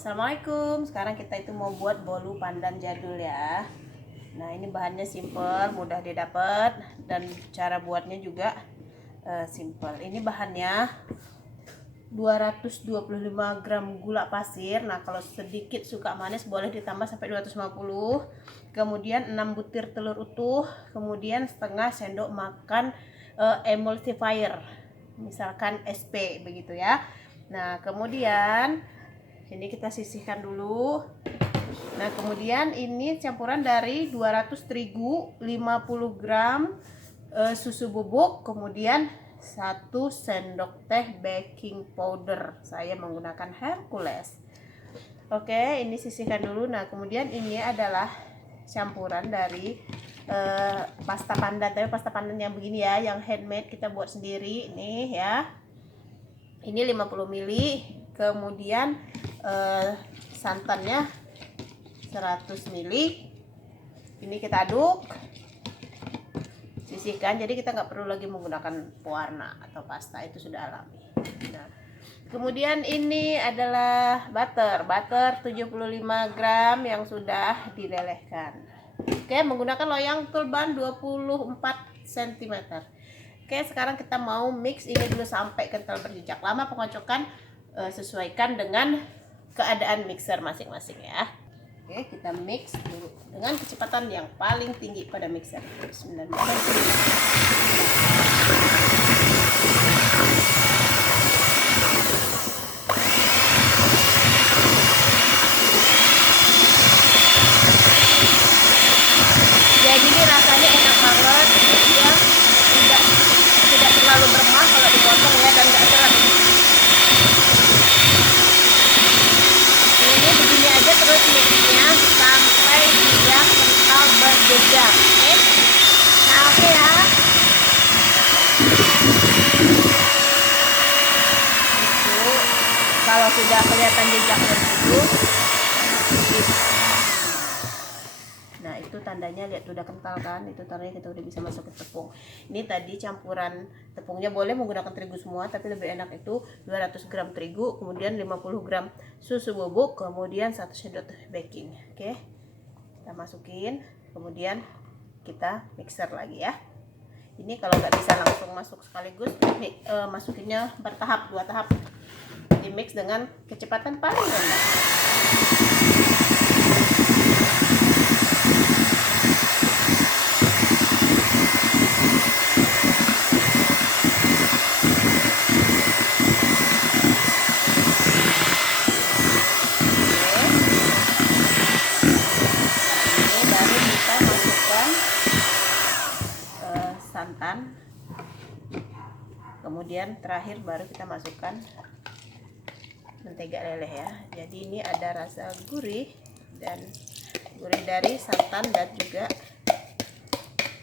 Assalamualaikum. Sekarang kita itu mau buat bolu pandan jadul ya. Nah, ini bahannya simple, mudah didapat, dan cara buatnya juga simple. Ini bahannya 225 gram gula pasir. Nah, kalau sedikit suka manis boleh ditambah sampai 250. Kemudian 6 butir telur utuh, kemudian setengah sendok makan emulsifier, misalkan SP begitu ya. Nah, kemudian ini kita sisihkan dulu. Nah, kemudian ini campuran dari 200 terigu, 50 gram susu bubuk, kemudian 1 sendok teh baking powder. Saya menggunakan Hercules. Oke, ini sisihkan dulu. Nah, kemudian ini adalah campuran dari pasta pandan. Tapi pasta pandan yang begini ya, yang handmade, kita buat sendiri. Ini ya. Ini 50 ml. Kemudian santannya 100 ml. Ini kita aduk, sisihkan. Jadi kita nggak perlu lagi menggunakan pewarna atau pasta, itu sudah alami. Nah, kemudian ini adalah butter 75 gram yang sudah dilelehkan. Oke, menggunakan loyang tulban 24 cm. Oke, sekarang kita mau mix ini dulu sampai kental berjejak. Lama pengocokan sesuaikan dengan keadaan mixer masing-masing ya. Oke, kita mix dulu dengan kecepatan yang paling tinggi pada mixer. Bismillahirrahmanirrahim. Jadi ini rasanya enak banget ya, tidak terlalu beremah kalau dipotong ya, dan nggak serat. Ini begini aja terus mixnya sampai dia kental berjejak. Oke, nah oke ya. Itu kalau sudah kelihatan jejaknya gitu. Nah, itu tandanya, lihat udah kental kan, itu tandanya kita udah bisa masuk ke tepung. Ini tadi campuran tepungnya boleh menggunakan terigu semua, tapi lebih enak itu 200 gram terigu, kemudian 50 gram susu bubuk, kemudian 1 sendok baking. Oke, kita masukin, kemudian kita mixer lagi ya. Ini kalau nggak bisa langsung masuk sekaligus, ini masukinnya bertahap, 2 tahap. Di mix dengan kecepatan paling rendah. Santan, kemudian terakhir baru kita masukkan mentega leleh ya. Jadi ini ada rasa gurih dari santan dan juga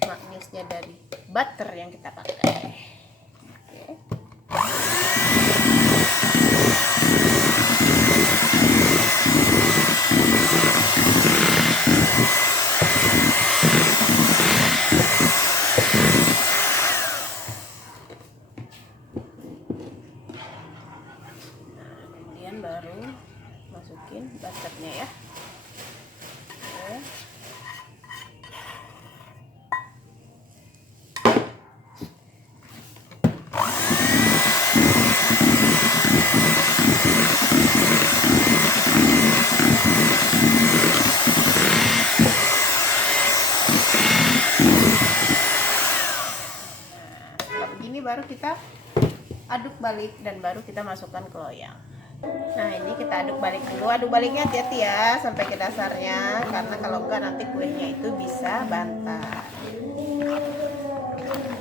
manisnya dari butter yang kita pakai. Oke. Baru masukin butternya ya. Oke. Nah, setelah begini baru kita aduk balik dan baru kita masukkan ke loyang. Nah, ini kita aduk balik dulu. Aduk baliknya hati-hati ya sampai ke dasarnya, karena kalau enggak nanti kuenya itu bisa bantat.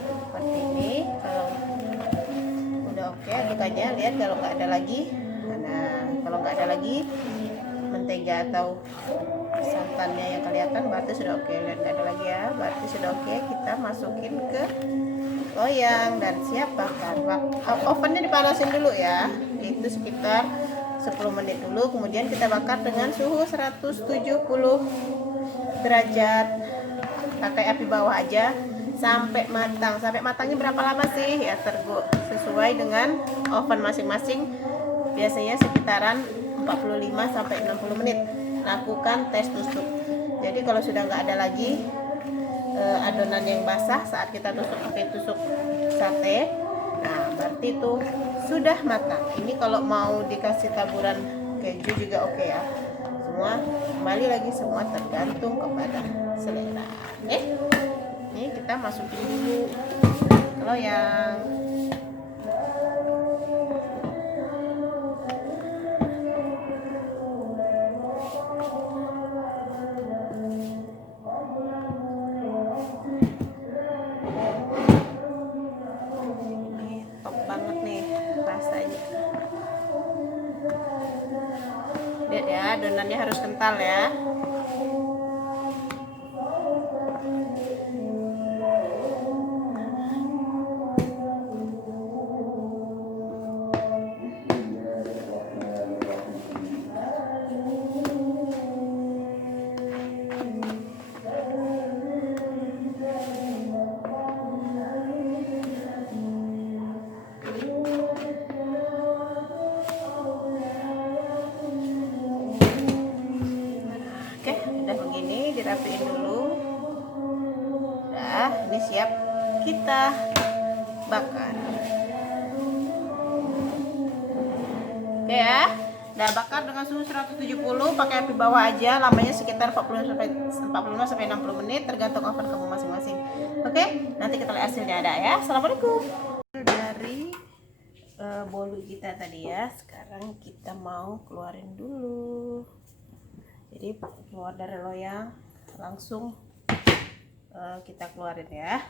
Seperti ini. Kalau udah oke adukannya, lihat kalau nggak ada lagi. Nah, kalau nggak ada lagi mentega atau santannya yang kelihatan, berarti sudah oke. Lihat nggak ada lagi ya, berarti sudah oke. Kita masukin ke loyang dan siap bakar. Ovennya dipanasin dulu ya, itu sekitar 10 menit dulu. Kemudian kita bakar dengan suhu 170 derajat, pakai api bawah aja sampai matang. Sampai matangnya berapa lama sih ya, sesuai dengan oven masing-masing. Biasanya sekitaran 45 sampai 60 menit. Lakukan tes tusuk. Jadi kalau sudah nggak ada lagi adonan yang basah saat kita tusuk pakai tusuk sate, nah berarti itu sudah matang. Ini kalau mau dikasih taburan keju juga oke ya. Semua kembali lagi, semua tergantung kepada selera. Ini kita masukin dulu loyang. Lihat ya, adonannya harus kental ya. Dirapiin dulu. Nah, ini siap kita bakar. Oke ya. Udah bakar dengan suhu 170, pakai api bawah aja, lamanya sekitar 45 sampai 60 menit tergantung oven kamu masing-masing. Oke, nanti kita lihat hasilnya ada ya. Assalamualaikum. Dari bolu kita tadi ya, sekarang kita mau keluarin dulu. Jadi keluar dari loyang, langsung kita keluarin ya.